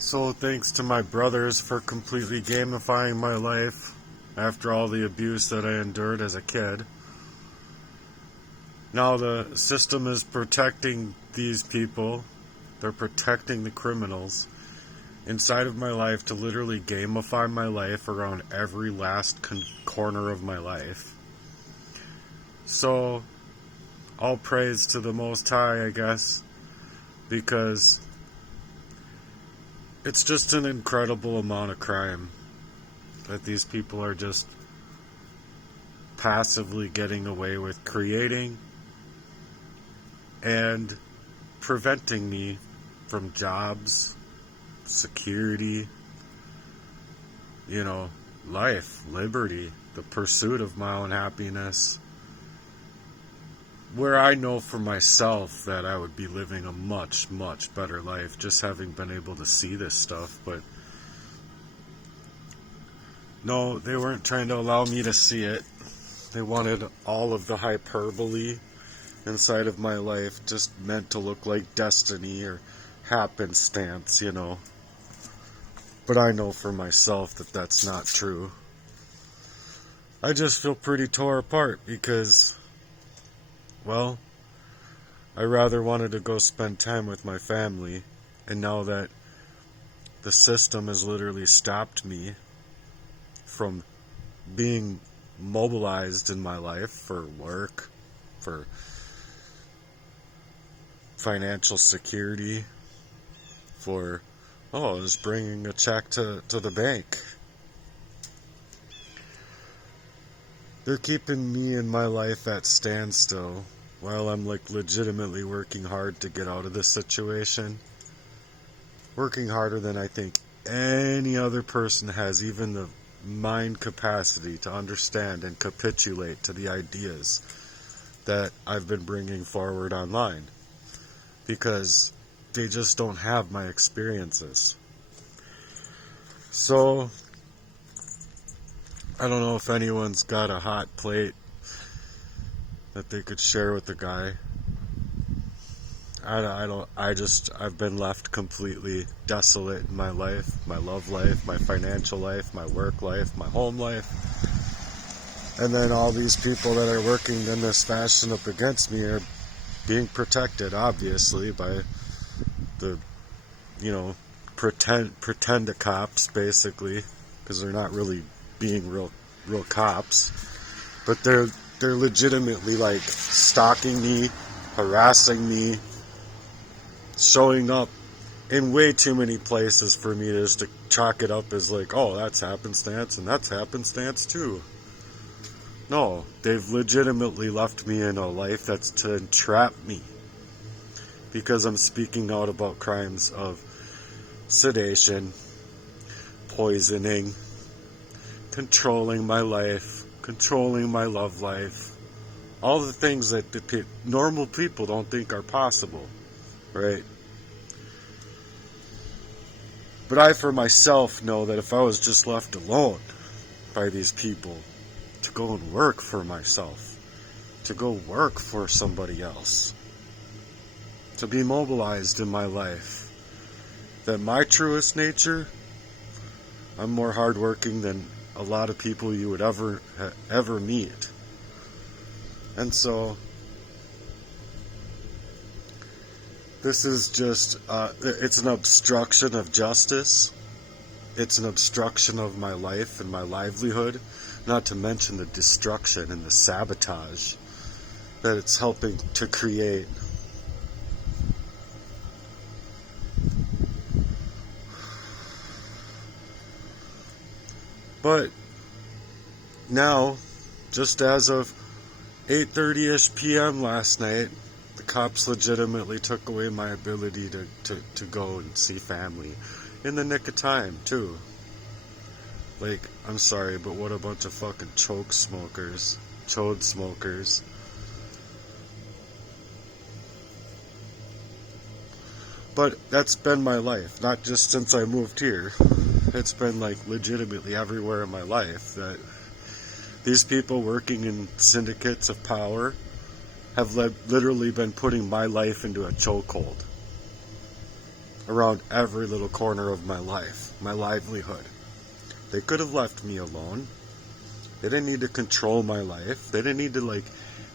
So thanks to my brothers for completely gamifying my life after all the abuse that I endured as a kid. Now the system is protecting these people. They're protecting the criminals inside of my life to literally gamify my life around every last corner of my life. So, all praise to the Most High, I guess, because it's just an incredible amount of crime that these people are just passively getting away with creating and preventing me from jobs, security, life, liberty, the pursuit of my own happiness, where I know for myself that I would be living a much, much better life just having been able to see this stuff. But no, they weren't trying to allow me to see it. They wanted all of the hyperbole inside of my life just meant to look like destiny or happenstance, But I know for myself that that's not true. I just feel pretty tore apart because, well, I rather wanted to go spend time with my family, and now that the system has literally stopped me from being mobilized in my life for work, for financial security, for, just bringing a check to the bank. They're keeping me and my life at standstill while I'm legitimately working hard to get out of this situation. Working harder than I think any other person has even the mind capacity to understand and capitulate to the ideas that I've been bringing forward online, because they just don't have my experiences. So I don't know if anyone's got a hot plate that they could share with the guy. I've been left completely desolate in my life, my love life, my financial life, my work life, my home life. And then all these people that are working in this fashion up against me are being protected, obviously, by the, pretend cops, basically, because they're not really being real cops. But they're legitimately, stalking me, harassing me, showing up in way too many places for me just to chalk it up as that's happenstance, and that's happenstance too. No, they've legitimately left me in a life that's to entrap me, because I'm speaking out about crimes of sedation, poisoning, controlling my life, controlling my love life, all the things that normal people don't think are possible, right? But I, for myself, know that if I was just left alone by these people to go and work for myself, to go work for somebody else, to be mobilized in my life, that my truest nature, I'm more hardworking than a lot of people you would ever meet. And so this is just, it's an obstruction of justice. It's an obstruction of my life and my livelihood, not to mention the destruction and the sabotage that it's helping to create. But now, just as of 8:30ish p.m. last night, the cops legitimately took away my ability to go and see family. In the nick of time, too. I'm sorry, but what a bunch of fucking chode smokers. But that's been my life, not just since I moved here. It's been legitimately everywhere in my life that these people working in syndicates of power have literally been putting my life into a chokehold. around every little corner of my life, my livelihood. They could have left me alone. They didn't need to control my life. They didn't need to, like,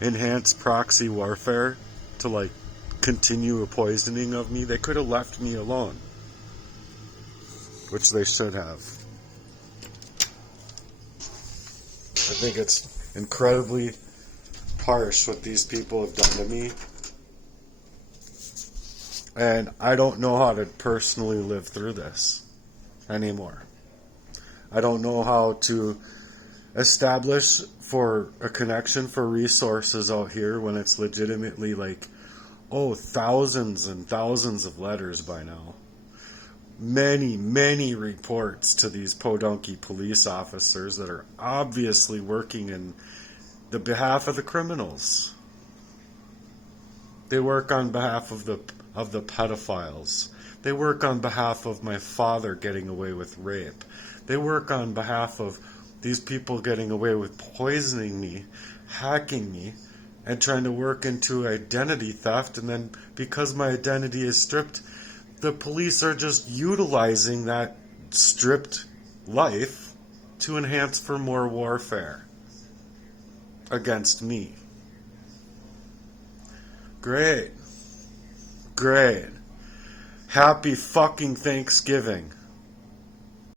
enhance proxy warfare to, like, continue a poisoning of me. They could have left me alone, which they should have. I think it's incredibly harsh what these people have done to me. And I don't know how to personally live through this anymore. I don't know how to establish for a connection for resources out here when it's legitimately like, oh, thousands and thousands of letters by now. Many, many reports to these podunky police officers that are obviously working in the behalf of the criminals. They work on behalf of the pedophiles. They work on behalf of my father getting away with rape. They work on behalf of these people getting away with poisoning me, hacking me, and trying to work into identity theft. And then because my identity is stripped, the police are just utilizing that stripped life to enhance for more warfare against me. Great. Great. Happy fucking Thanksgiving.